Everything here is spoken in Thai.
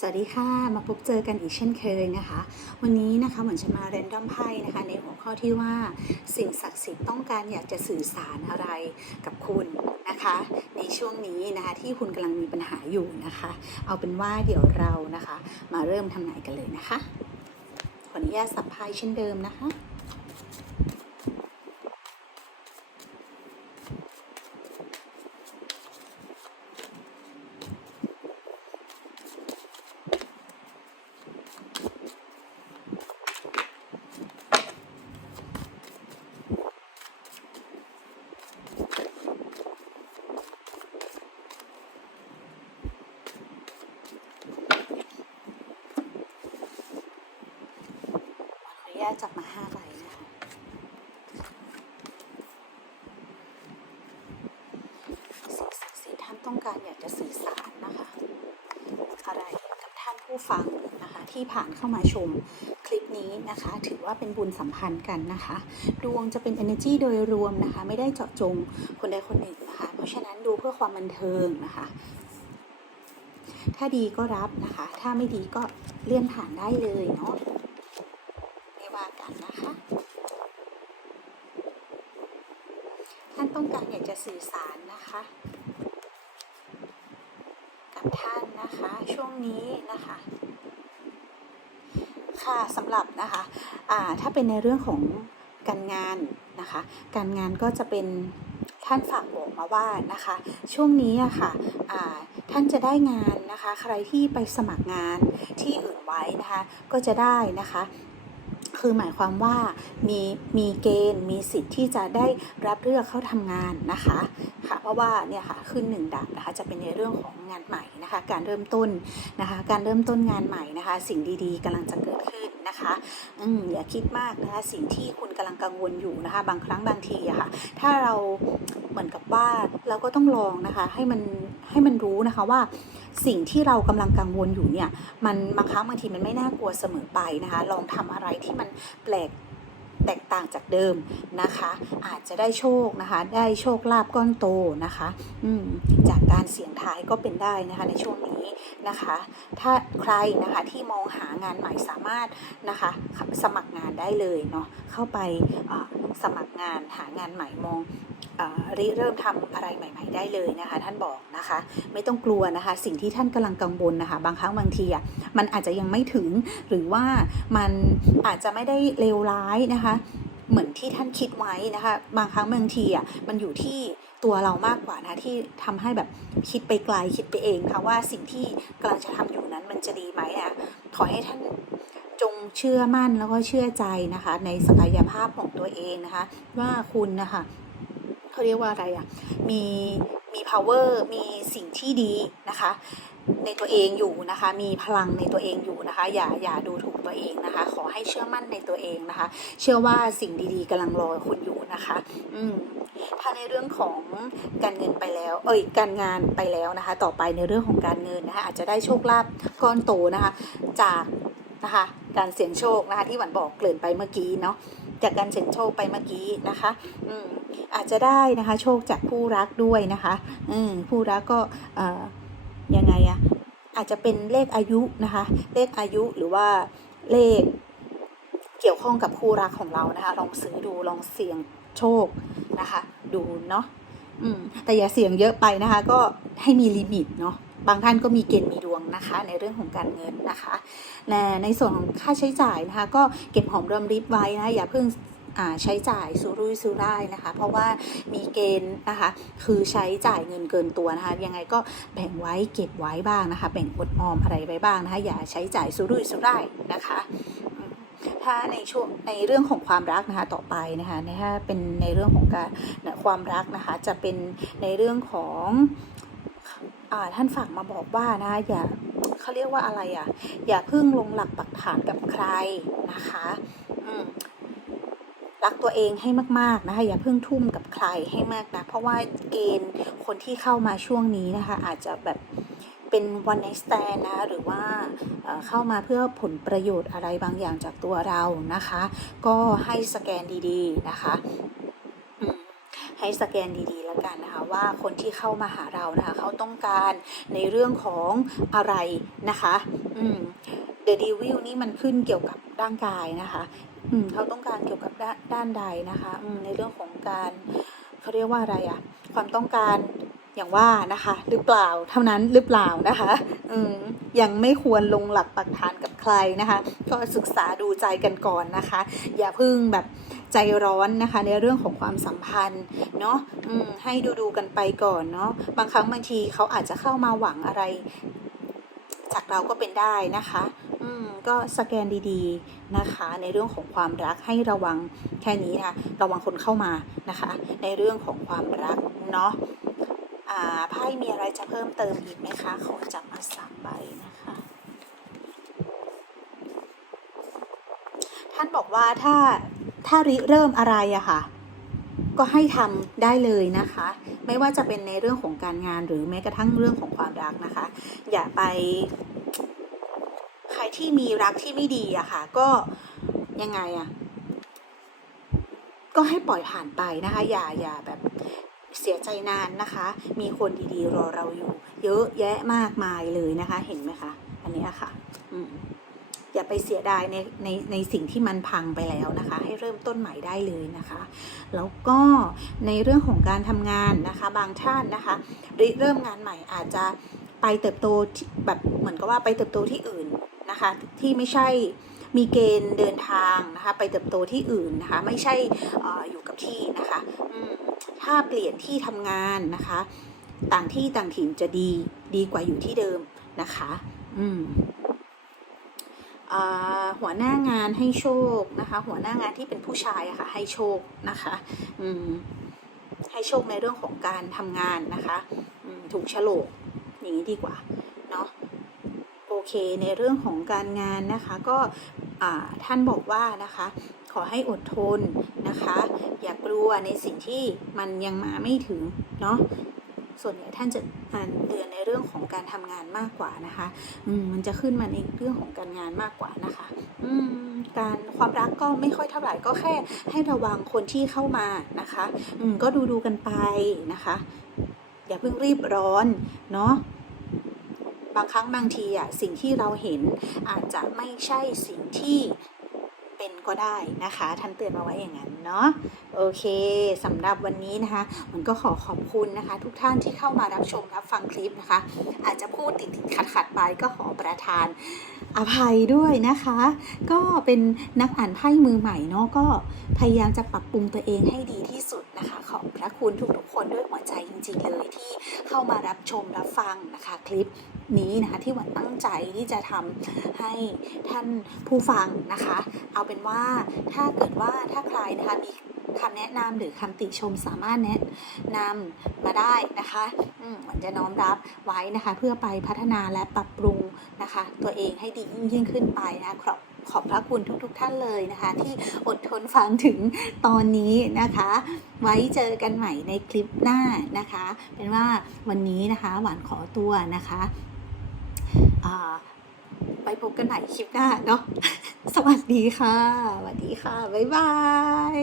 สวัสดีค่ะ มาพบเจอกันอีกเช่นเคยนะคะ วันนี้นะคะเหมือนจะมาเรนดอมไพ่นะคะ ในหัวข้อที่ว่าสิ่งศักดิ์สิทธิ์ต้องการอยากจะสื่อสารอะไรกับคุณนะคะ ในช่วงนี้นะคะที่คุณกำลังมีปัญหาอยู่นะคะ เอาเป็นว่าเดี๋ยวเรานะคะ มาเริ่มทำนายกันเลยนะคะขออนุญาตสับไพ่เช่นเดิมนะคะ อนุญาตจับมาห้าใบนะคะสิ่งศักดิ์สิทธิ์ท่านต้องการอยากจะสื่อสารนะคะ อะไรกับท่านผู้ฟังนะคะที่ผ่านเข้ามาชมคลิปนี้นะคะ ถือว่าเป็นบุญสัมพันธ์กันนะคะ ดวงจะเป็น energy โดยรวมนะคะ ไม่ได้เจาะจงคนใดคนหนึ่งนะคะ เพราะฉะนั้นดูเพื่อความบันเทิงนะคะถ้าดีก็รับนะคะ ถ้าไม่ดีก็เลื่อนผ่านได้เลยเนาะ ไม่ว่ากันนะคะ ท่านต้องการอยากจะสื่อสารนะคะ กับท่านนะคะช่วงนี้นะคะ ค่ะสำหรับนะคะอ่าถ้าเป็นในเรื่องของการงานนะคะ การงานก็จะเป็นท่านฝากบอกมาว่านะคะ ช่วงนี้อะค่ะอ่าท่านจะได้งานนะคะ ใครที่ไปสมัครงานที่อื่นไว้นะคะ ก็จะได้นะคะ คือหมายความว่ามีมีเกณฑ์มีสิทธิ์ที่จะได้รับเลือกเข้าทำงานนะคะค่ะเพราะว่าเนี่ยค่ะขึ้นหนึ่งดาบนะคะจะเป็นในเรื่องของงานใหม่นะคะการเริ่มต้นนะคะการเริ่มต้นงานใหม่นะคะ สิ่งดีๆกำลังจะเกิดขึ้นนะคะอืมอย่าคิดมากนะคะสิ่งที่คุณกำลังกังวลอยู่นะคะ บางครั้งบางทีอะค่ะถ้าเรา เหมือนกับว่าเราก็ต้องลองนะคะ ให้มันให้มันรู้นะคะว่าสิ่งที่เรากำลังกังวลอยู่เนี่ย มันบางครั้งบางทีมันไม่น่ากลัวเสมอไปนะคะ ลองทำอะไรที่มันแปลกแตกต่างจากเดิมนะคะ อาจจะได้โชคนะคะ ได้โชคลาภก้อนโตนะคะ อืจากการเสี่ยงทายก็เป็นได้นะคะในช่วงนี้นะคะ ถ้าใครนะคะที่มองหางานใหม่สามารถนะคะสมัครงานได้เลยเนาะเข้าไปสมัครงานหางานใหม่มอง ริเริ่มทำอะไรใหม่ ๆ ได้เลยนะคะ ท่านบอกนะคะ ไม่ต้องกลัวนะคะ สิ่งที่ท่านกำลังกังวลนะคะ บางครั้งบางทีอะมันอาจจะยังไม่ถึงหรือว่ามันอาจจะไม่ได้เลวร้ายนะคะเหมือนที่ท่านคิดไว้นะคะ บางครั้งบางทีอะมันอยู่ที่ตัวเรามากกว่านะที่ทำให้แบบคิดไปไกลคิดไปเองค่ะว่าสิ่งที่กำลังจะทำอยู่นั้นมันจะดีไหมนะขอให้ท่านจงเชื่อมั่นแล้วก็เชื่อใจนะคะ ในศักยภาพของตัวเองนะคะ ว่าคุณนะคะ เขาเรียกว่าอะไรอะมีมี power มีสิ่งที่ดีนะคะในตัวเองอยู่นะคะ มีพลังในตัวเองอยู่นะคะ อย่าอย่าดูถูกตัวเองนะคะ ขอให้เชื่อมั่นในตัวเองนะคะ เชื่อว่าสิ่งดีๆกำลังรอคุณอยู่นะคะ อืมถ้าในเรื่องของการเงินไปแล้ว เอ้ยการงานไปแล้วนะคะ ต่อไปในเรื่องของการเงินนะคะ อาจจะได้โชคลาภก้อนโตนะคะ จากนะคะ การเสี่ยงโชคนะคะ ที่หวันบอกเกริ่นไปเมื่อกี้เนาะ จากการเสี่ยงโชคไปเมื่อกี้นะคะอืมอาจจะได้นะคะ โชคจากผู้รักด้วยนะคะอืมผู้รักก็เอ่อยังไงอะอาจจะเป็นเลขอายุนะคะ เลขอายุหรือว่าเลขเกี่ยวข้องกับคู่รักของเรานะคะ ลองซื้อดูลองเสี่ยงโชคนะคะ ดูเนาะอืมแต่อย่าเสี่ยงเยอะไปนะคะ ก็ให้มีลิมิตเนาะ บางท่านก็มีเกณฑ์มีดวงนะคะ ในเรื่องของการเงินนะคะและในส่วนของค่าใช้จ่ายนะคะ ก็เก็บหอมรอมริบไว้นะอย่าเพิ่งใช้จ่ายสุรุ่ยสุร่ายนะคะ เพราะว่ามีเกณฑ์นะคะคือใช้จ่ายเงินเกินตัวนะคะ ยังไงก็แบ่งไว้เก็บไว้บ้างนะคะ แบ่งอดออมอะไรไว้บ้างนะคะ อย่าใช้จ่ายสุรุ่ยสุร่ายนะคะถ้าในช่วงในเรื่องของความรักนะคะต่อไปนะคะถ้าเป็นในเรื่องของการความรักนะคะจะเป็นในเรื่องของ ท่านฝากมาบอกว่านะอย่าเขาเรียกว่าอะไรอะ อย่าพิ่งลงหลักปักฐานกับใครนะคะรักตัวเองให้มาก ๆ นะคะ อย่าเพิ่งทุ่มกับใครให้มากนะ เพราะว่าเกณฑ์คนที่เข้ามาช่วงนี้นะคะ อาจจะแบบเป็น one night stand นะคะหรือว่าเข้ามาเพื่อผลประโยชน์อะไรบางอย่างจากตัวเรานะคะ ก็ให้สแกนดี ๆ นะคะ ให้สแกนดีๆ แล้วกันนะคะว่าคนที่เข้ามาหาเรานะคะเขาต้องการในเรื่องของอะไรนะคะอืม The Devil นี่มันขึ้นเกี่ยวกับร่างกายนะคะอืมเขาต้องการเกี่ยวกับด้านด้านใดนะคะอืมในเรื่องของการเขาเรียกว่าอะไรอะความต้องการอย่างว่านะคะหรือเปล่าเท่านั้นหรือเปล่านะคะอืมยังไม่ควรลงหลักปักฐานกับใครนะคะ ก็ศึกษาดูใจกันก่อนนะคะ อย่าเพึ่งแบบ ใจร้อนนะคะ ในเรื่องของความสัมพันธ์เนาะให้ดูดูกันไปก่อนเนาะบางครั้งบางทีเขาอาจจะเข้ามาหวังอะไร จากเราก็เป็นได้นะคะอืมก็สแกนดีๆนะคะในเรื่องของความรักให้ระวังแค่นี้นะคะระวังคนเข้ามานะคะ ในเรื่องของความรักเนาะอ่าไพ่มีอะไรจะเพิ่มเติมอีกไหมคะ ขอจับมาสามใบนะคะ ท่านบอกว่าถ้า ถ้าริเริ่มอะไรอะค่ะ ก็ให้ทำได้เลยนะคะ ไม่ว่าจะเป็นในเรื่องของการงานหรือแม้กระทั่งเรื่องของความรักนะคะ อย่าไป ใครที่มีรักที่ไม่ดีอะค่ะ ก็ยังไงอะก็ให้ปล่อยผ่านไปนะคะ อย่าอย่าแบบเสียใจนานนะคะ มีคนดีๆ รอเราอยู่ เยอะแยะมากมายเลยนะคะ เห็นไหมคะ อันนี้อะค่ะ อืม อย่าไปเสียดายในในในสิ่งที่มันพังไปแล้วนะคะ ให้เริ่มต้นใหม่ได้เลยนะคะ แล้วก็ในเรื่องของการทำงานนะคะ บางท่านนะคะริเริ่มงานใหม่อาจจะไปเติบโตที่แบบเหมือนกับว่าไปเติบโตที่อื่นนะคะ ที่ไม่ใช่มีเกณฑ์เดินทางนะคะไปเติบโตที่อื่นนะคะ ไม่ใช่อออยู่กับที่นะคะถ้าเปลี่ยนที่ทำงานนะคะ ต่างที่ต่างถิ่นจะดีดีกว่าอยู่ที่เดิมนะคะ อืม หัวหน้างานให้โชคนะคะ หัวหน้างานที่เป็นผู้ชายอะค่ะให้โชคนะคะอืมให้โชคในเรื่องของการทำงานนะคะอืมถูกโฉลกอย่างนี้ดีกว่าเนาะโอเคในเรื่องของการงานนะคะก็ท่านบอกว่านะคะ ขอให้อดทนนะคะ อย่ากลัวในสิ่งที่มันยังมาไม่ถึงเนาะ ส่วนใหญ่ท่านจะอ่านเตือนในเรื่องของการทำงานมากกว่านะคะ อืมมันจะขึ้นมาในเรื่องของการงานมากกว่านะคะ อืมการความรักก็ไม่ค่อยเท่าไหร่ก็แค่ให้ระวังคนที่เข้ามานะคะ อืมก็ดูดูกันไปนะคะ อย่าเพิ่งรีบร้อนเนาะบางครั้งบางทีอะสิ่งที่เราเห็นอาจจะไม่ใช่สิ่งที่ ก็ได้นะคะ ท่านเตือนมาไว้อย่างนั้นเนาะโอเคสำหรับวันนี้นะคะ มันก็ขอขอบคุณนะคะ ทุกท่านที่เข้ามารับชมรับฟังคลิปนะคะ อาจจะพูดติดติดขัดขัดๆไปก็ขอประทานอภัยด้วยนะคะ ก็เป็นนักอ่านไพ่มือใหม่เนาะก็พยายามจะปรับปรุงตัวเองให้ดีที่สุดนะคะ ขอบพระคุณทุกๆคนด้วยหัวใจจริงๆเลยที่เข้ามารับชมรับฟังนะคะคลิป นี้นะคะที่หวันตั้งใจที่จะทำให้ท่านผู้ฟังนะคะ เอาเป็นว่าถ้าเกิดว่าถ้าใครนะคะมีคำแนะนำหรือคำติชมสามารถแนะนำมาได้นะคะอืมหวันจะน้อมรับไว้นะคะ เพื่อไปพัฒนาและปรับปรุงนะคะ ตัวเองให้ดียิ่งยิ่งขึ้นไปนะคะขอบขอบพระคุณทุกๆท่านเลยนะคะ ที่อดทนฟังถึงตอนนี้นะคะ ไว้เจอกันใหม่ในคลิปหน้านะคะ เป็นว่าวันนี้นะคะหวานขอตัวนะคะ ไปพบกันใหม่คลิปหน้าเนาะ สวัสดีค่ะ สวัสดีค่ะ บ๊ายบาย